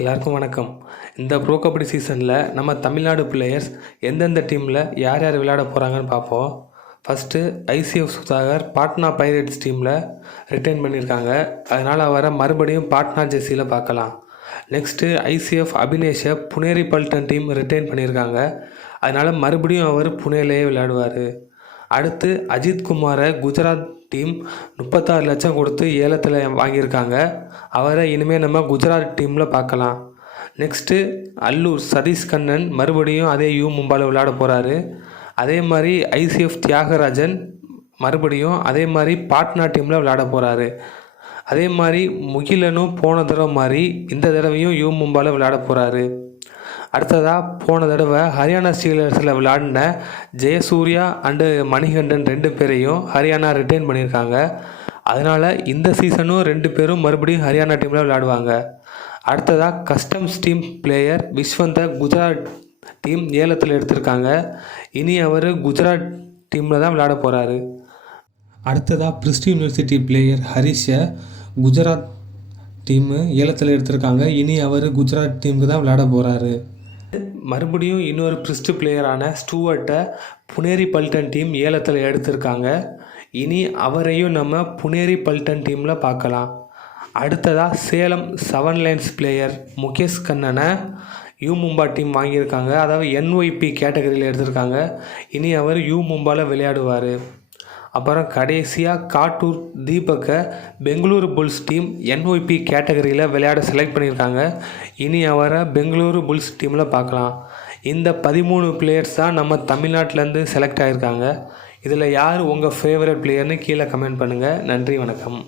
எல்லாருக்கும் வணக்கம். இந்த ப்ரோ கபடி சீசனில் நம்ம தமிழ்நாடு பிளேயர்ஸ் எந்தெந்த டீமில் யார் யார் விளையாட போகிறாங்கன்னு பார்ப்போம். First ICF Sudhakar Patna Pirates டீமில் ரிட்டைன் பண்ணியிருக்காங்க. அதனால் அவரை மறுபடியும் பாட்னா ஜெர்சியில் பார்க்கலாம். நெக்ஸ்ட்டு ஐசிஎஃப் அபினேஷை புனேரி பல்டன் டீம் ரிட்டைன் பண்ணியிருக்காங்க. அதனால் மறுபடியும் அவர் புனேலேயே விளையாடுவார். அடுத்து அஜித் குமாரை குஜராத் டீம் 36 லட்சம் கொடுத்து ஏலத்தில் வாங்கியிருக்காங்க. அவரை இனிமேல் நம்ம குஜராத் டீமில் பார்க்கலாம். நெக்ஸ்ட்டு அல்லூர் சதீஷ் கண்ணன் மறுபடியும் அதே மும்பாவில் விளையாட போகிறாரு. அதே மாதிரி ஐசிஎஃப் தியாகராஜன் மறுபடியும் அதே மாதிரி பாட்னா டீமில் விளையாட போகிறாரு. அதே மாதிரி முகிலனும் போன தடவை மாதிரி இந்த தடவையும் மும்பாவில் விளையாட போகிறாரு. அடுத்ததாக போன தடவை ஹரியானா ஸ்டீலர்ஸில் விளையாடின ஜெயசூர்யா அண்டு மணிகண்டன் 2 பேரையும் ஹரியானா ரிட்டைன் பண்ணியிருக்காங்க. அதனால் இந்த சீசனும் 2 பேரும் மறுபடியும் ஹரியானா டீமில் விளையாடுவாங்க. அடுத்ததாக customs team player Vishwanth Gujarat team ஏலத்தில் எடுத்திருக்காங்க. இனி அவர் குஜராத் டீமில் தான் விளையாட போகிறாரு. அடுத்ததாக பிரிஸ்ட் யூனிவர்சிட்டி பிளேயர் ஹரிஷை குஜராத் டீமு ஏலத்தில் எடுத்திருக்காங்க. இனி அவர் குஜராத் டீமுக்கு தான் விளையாட போகிறாரு. மறுபடியும் இன்னொரு பிரிஸ்ட் பிளேயரான ஸ்டூவர்ட்டை புனேரி பல்டன் டீம் ஏலத்தில் எடுத்திருக்காங்க. இனி அவரையும் நம்ம புனேரி பல்டன் டீமில் பார்க்கலாம். அடுத்ததாக சேலம் 7 லைன்ஸ் பிளேயர் முகேஷ் கண்ணனை மும்பா டீம் வாங்கியிருக்காங்க. அதாவது NYP கேட்டகரியில் எடுத்திருக்காங்க. இனி அவர் மும்பாவில் விளையாடுவார். அப்புறம் கடைசியாக காட்டூர் தீபக்கை பெங்களூரு புல்ஸ் டீம் NYP கேட்டகரியில் விளையாட செலக்ட் பண்ணியிருக்காங்க. இனி அவரை பெங்களூரு புல்ஸ் டீமில் பார்க்கலாம். இந்த 13 பிளேயர்ஸ் தான் நம்ம தமிழ்நாட்டிலேருந்து செலக்ட் ஆகியிருக்காங்க. இதில் யார் உங்கள் ஃபேவரட் பிளேயர்னு கீழே கமெண்ட் பண்ணுங்கள். நன்றி, வணக்கம்.